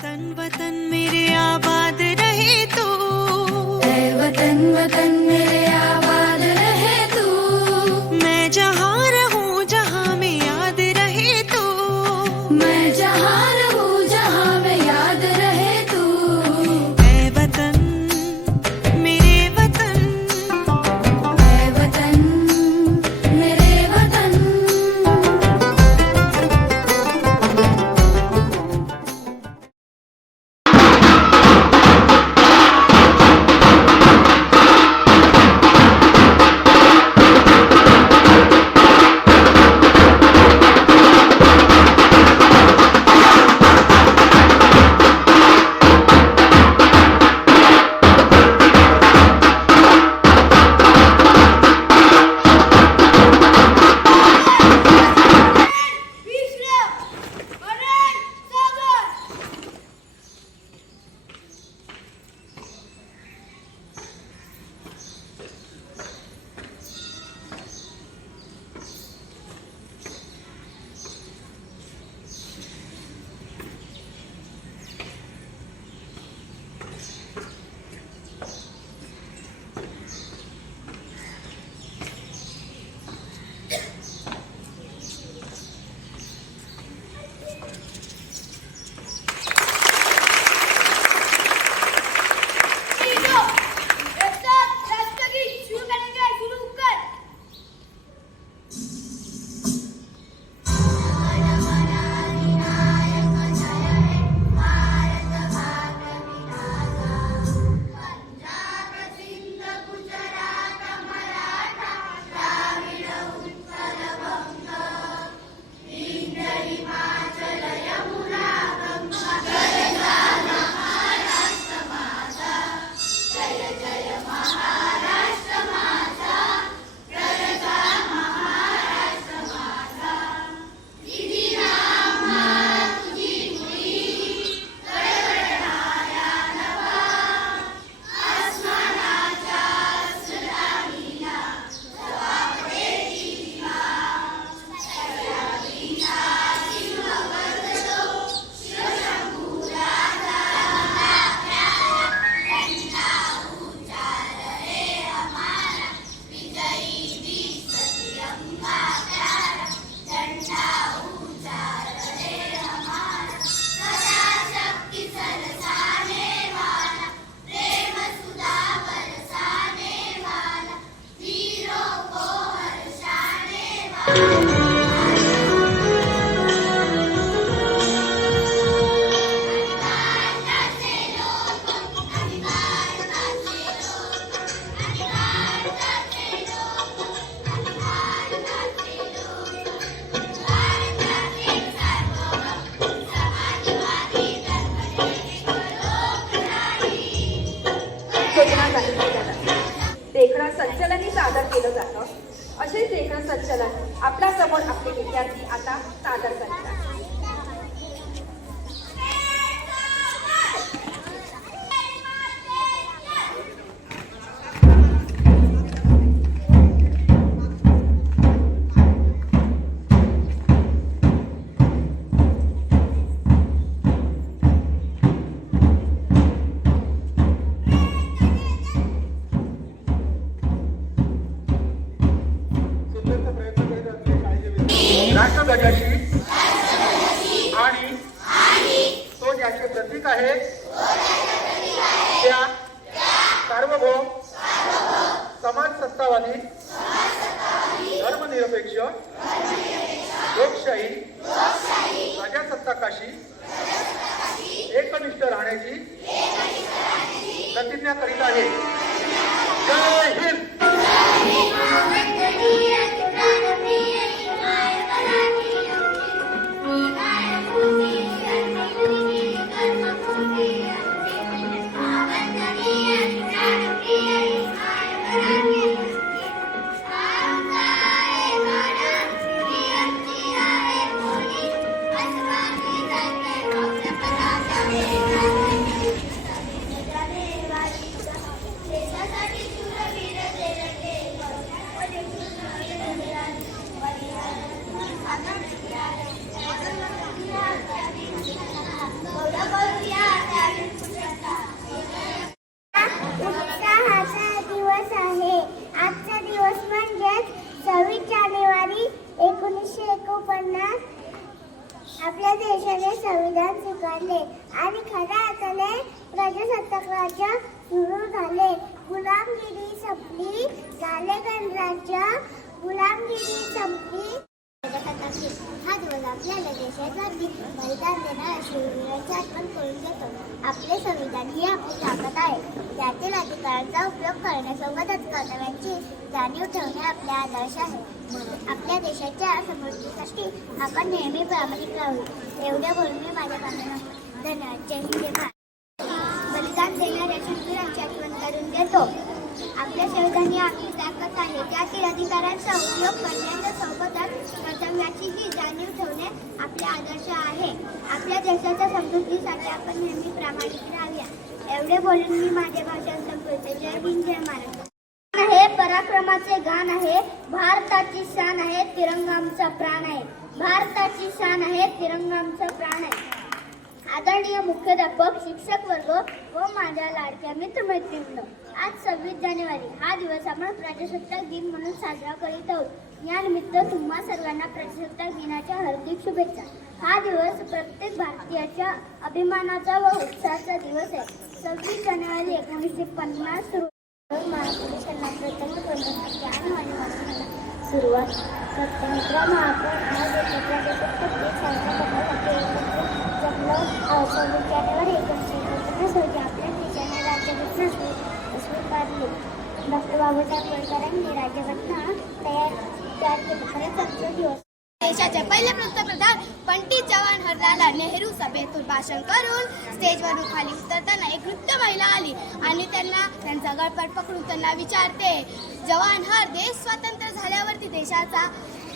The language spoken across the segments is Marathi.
तन्वतन्मे राष्ट्रध्वजाशी आणि तो ज्याचे प्रतीक आहे त्या सार्वभौम समाज सत्तावादी धर्मनिरपेक्ष लोकशाही प्रजासत्ताकाशी एकनिष्ठ राहण्याची प्रतिज्ञा करीत आहे. जय हिंद! झाले गुलामगिरी संपली. हा दिवस आपल्याला देशासाठी बलिदान देणाऱ्या शूरवीरांची आठवण करून देतो. आपले संविधान ही आपली ताकद आहे. त्यातील अधिकारांचा उपयोग करण्यासोबतच कर्तव्यांची जाणीव ठेवणे आपले आदर्श आहे. म्हणून आपल्या देशाच्या समृद्धीसाठी आपण नेहमी प्रामाणिक राहू. एवढ्या बोलून मी माझ्या कामाला धन्यवाद. जय हिंद जय भारत. बलिदान देणाऱ्या शूरवीरांची आठवण करून देतो आपल्या संविधान ही आपली ताकद आहे त्यातील अधिकारांचा उपयोग करण्याच्या सोबतच कर्तव्याचीही जाणीव ठेवणे आपले आदर्श आहे आपल्या देशाच्या समृद्धीसाठी आपण नेहमी प्रामाणिक राहूया. एवढे बोलून मी माझ्या भाषण संपवते. जय हिंद जय महाराष्ट्र. हे पराक्रमाचे गाण आहे. भारताची शान आहे तिरंगामचा प्राण आहे. भारताची शान आहे तिरंगामचा प्राण आहे. आदरणीय मुख्याध्यापक शिक्षक वर्ग व माझ्या लाडक्या मित्रमैत्रिणींनो आज सव्वीस जानेवारी हा दिवस आपण प्रजासत्ताक दिन म्हणून साजरा करीत आहोत. यानिमित्त तुम्हा सर्वांना प्रजासत्ताक दिनाच्या हार्दिक शुभेच्छा. हा दिवस प्रत्येक भारतीयाच्या अभिमानाचा व उत्साहाचा दिवस आहे. सव्वीस जानेवारी एकोणीसशे पन्नास रोजी महापुरुषांना प्रचंड करण्यासाठी आणि माझ्या सुरुवात करते महापूर आपण आज एकत्र प्रजासत्ताक दिन साजरा करण्यासाठी एकत्र जमलो. आहोत. सव्वीस जानेवारी एकोणीसशे एकोणपन्नास रोजी आपल्या देशाने राज्यघटना स्वीकारली डॉक्टर बाबासाहेब आंबेडकरांनी राज्यघटना तयार तयार देशाचे पहिले पंतप्रधान पंडित जवाहरलाल नेहरू सभेतून भाषण करून स्टेजवरून खाली उतरताना एक वृद्ध महिला आली आणि त्यांना त्यांचा गळपट पकडून त्यांना विचारते जवाहर देश स्वतंत्र झाल्यावरती देशाचा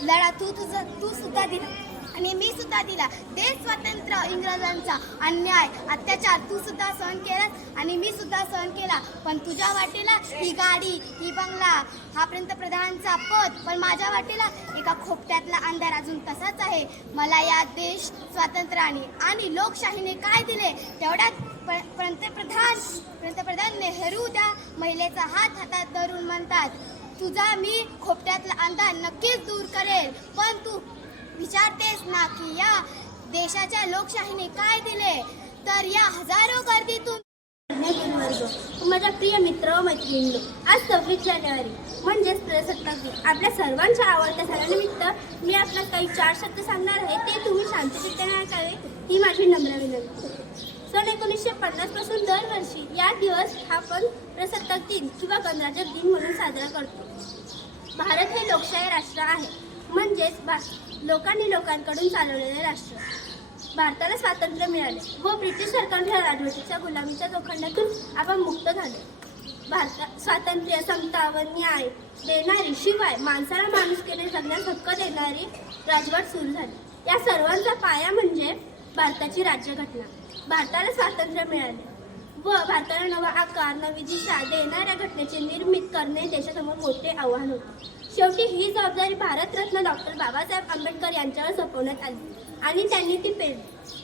लढा तू तुझा तू सुद्धा दिला आणि मी सुद्धा दिला. देश स्वतंत्र इंग्रजांचा अन्याय अत्याचार तू सुद्धा सहन केलास आणि मी सुद्धा सहन केला. पण तुझ्या वाटेला ही गाडी ही बंगला हा पंतप्रधानांचा पद पण माझ्या वाटेला एका खोपट्यातला अंधार अजून तसाच आहे. मला या देश स्वातंत्र्याने आणि लोकशाहीने काय दिले तेवढ्यात प- पंतप्रधान पंतप्रधान नेहरू त्या महिलेचा हात हातात धरून म्हणतात तुझा मी खोपट्यातला अंधार नक्कीच दूर करेल पण तू विचारतेस ना की या देशाच्या लोकशाहीने काय दिले? तर या हजारो गर्दीतून वर्ग माझ्या प्रिय मित्र व मैत्रिणी. आज सव्वीस जानेवारी. म्हणजेच प्रसत्ताक दिन आपल्या सर्वांच्या आवडत्या सणानिमित्त मी आपला काही चार शब्द सांगणार आहे. ते तुम्ही शांतचित्ताने ऐकावे ही माझी नम्र विनंती. सन एकोणीसशे पन्नासपासून दरवर्षी या दिवस हा आपण प्रजासत्ताक दिन किंवा गणराज्य दिन म्हणून साजरा करतो. भारत हे लोकशाही राष्ट्र आहे. म्हणजेच भा लोकांनी लोकांकडून चालवलेले राष्ट्र. भारताला स्वातंत्र्य मिळाले. व ब्रिटिश सरकारच्या राजवटीच्या गुलामीच्या जोखंडातून आपण मुक्त झाले. भारतात स्वातंत्र्य समता व न्याय देणारी शिवाय माणसाला माणुसकीने जगण्यास हक्क देणारी राजवट सुरू झाली. या सर्वांचा पाया म्हणजे भारताची राज्यघटना. भारताला स्वातंत्र्य मिळाले. व भारताला नवा आकार नवी दिशा देणाऱ्या घटनेची निर्मित करणे देशासमोर मोठे आव्हान होते. शेवटी ही जबाबदारी भारतरत्न डॉक्टर बाबासाहेब आंबेडकर यांच्यावर सोपवण्यात आली. आणि त्यांनी ती पेरली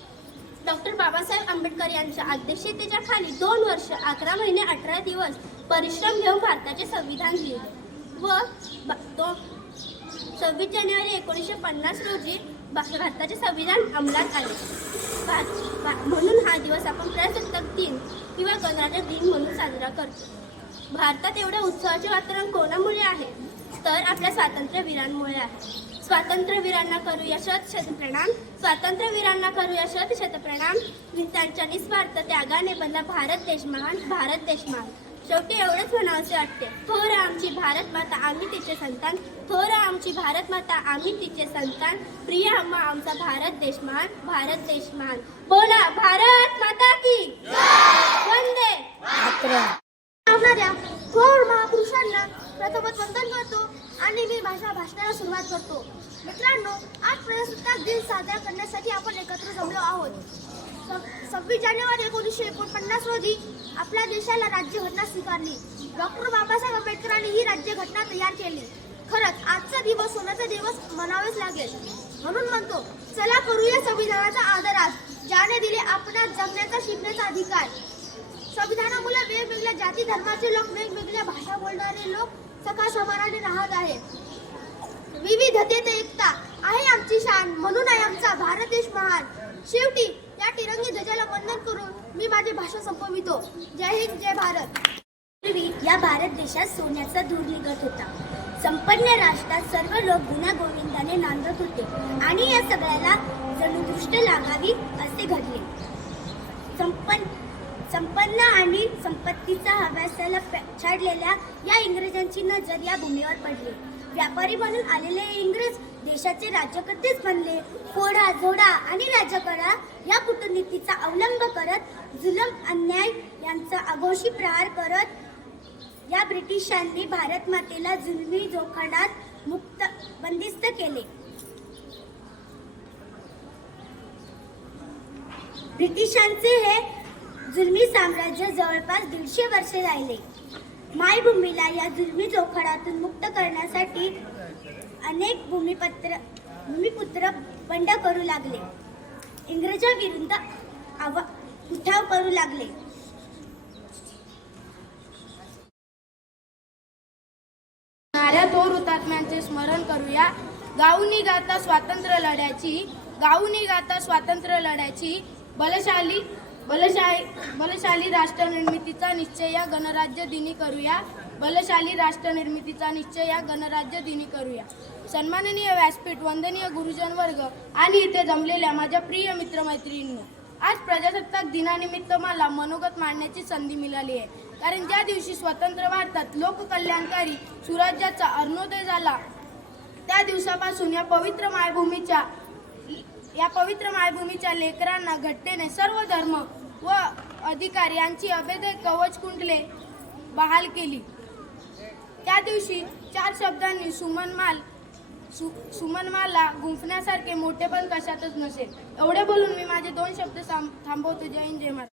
डॉक्टर बाबासाहेब आंबेडकर यांच्या अध्यक्षतेच्या खाली दोन वर्ष अकरा महिने अठरा दिवस परिश्रम घेऊन भारताचे संविधान लिहिले. व सव्वीस जानेवारी एकोणीसशे पन्नास रोजी भारताचे संविधान अंमलात आले. भार- भा- म्हणून हा दिवस आपण प्रजासत्ताक दिन किंवा गणराज्य दिन म्हणून साजरा करतो. भारतात एवढ्या उत्सवाचे वातावरण कोणामुळे आहे? तर आपल्या स्वातंत्र्यवीरांमुळे आहे. स्वातंत्र्यवीरांना करूया शत शतप्रणाम स्वातंत्र्यवीरांना करूया शत शतप्रणाम त्यांच्या निस्वार्थ त्यागाने बनला भारत देश महान भारत देश महान. शेवटी एवढंच म्हणावंसे वाटते. थोर आमची भारत माता आम्ही तिचे संतान. थोर आमची भारत माता आम्ही तिचे संतान. प्रिय अम्मा आमचा भारत देश महान भारत देश महान. बोला भारत माता की वंदे! थोर महापुरुषांना वंदन करतो आणि मी भाषा भाषणाला सुरुवात करतो. मित्रांनो आज प्रजासत्ताक दिन साजरा करण्यासाठी आपण एकत्र जमलो आहोत. स- सव्वीस जानेवारी एकोणीसशे एकोणपन्नास रोजी आपल्या देशाला राज्यघटना स्वीकारली. डॉक्टर बाबासाहेब आंबेडकरांनी ही राज्यघटना तयार केली. खरंच आजचा दिवस सोन्याचा दिवस म्हणावेच लागेल. म्हणून म्हणतो चला करूया संविधानाचा आदर आज ज्याने दिले आपणास जगण्याचा शिकण्याचा अधिकार. संविधानामुळे वेगवेगळ्या जाती धर्माचे लोक वेगवेगळ्या भाषा बोलणारे लोक सकाळ समानाने राहत आहे. विविधतेत एकता आहे आमची शान म्हणून आहे आमचा भारत देश महान. शेवटी या तिरंगी ध्वजाला वंदन करून मी माझी भाषा संपवितो. जय हिंद जय भारत. पूर्वी या भारत देशात सोन्याचा धूर निघत होता. संपन्न राष्ट्रात सर्व लोक गुण्यागोविंदाने नांदत होते आणि या सगळ्याला जणू दृष्ट लागावी असे घडले. संपन्न संपन्न आणि संपत्तीचा हव्यासाला छाडलेल्या या इंग्रजांची नजर या भूमीवर पडली. व्यापारी म्हणून आलेले इंग्रज देशाचे राज्यकर्तेच बनले. फोडा झोडा आणि राज्यकरा या कूटनीतीचा अवलंब करत जुलम अन्याय यांचा अघोषी प्रहार करत या ब्रिटिशांनी भारत मातेला जुलमी जोखडात मुक्त बंदिस्त केले. ब्रिटिशांचे हे जुलमी साम्राज्य जवळपास दीडशे वर्षे राहिले. मायभूमीला या जुलमी जोखडातून मुक्त करण्यासाठी अनेक भूमिपत्र भूमिपुत्र बंड करू लागले. इंग्रजाविरुद्ध आवा उठाव करू लागले. नाऱ्या थोर हुतात्म्यांचे स्मरण करूया. गाऊनी गाता स्वातंत्र्य लढ्याची गाऊनी गाता स्वातंत्र्य लढ्याची बलशाली बलशाली बलशाली राष्ट्र निर्मितीचा निश्चय या गणराज्य दिनी करूया. बलशाली राष्ट्र निर्मितीचा निश्चय या गणराज्य दिनी करूया. सन्माननीय व्यासपीठ वंदनीय गुरुजन वर्ग आणि इथे जमलेल्या माझ्या प्रिय मित्रमैत्रिणींनो आज प्रजासत्ताक दिनानिमित्त मला मनोगत मांडण्याची संधी मिळाली आहे. कारण ज्या दिवशी स्वतंत्र भारतात लोककल्याणकारी सुराज्याचा अर्णोदय झाला त्या दिवसापासून या पवित्र मायभूमीच्या या पवित्र मायभूमीच्या लेकरांना घटनेने सर्व धर्म व अधिकार यांची अवैध कवच कुंडले बहाल केली. त्या दिवशी चार शब्दांनी सुमनमाल सु सुमनमाला गुंफण्यासारखे मोठेपण कशातच नसेल एवढे बोलून मी माझे दोन शब्द थांबवतो. जय हिंद जय महाराज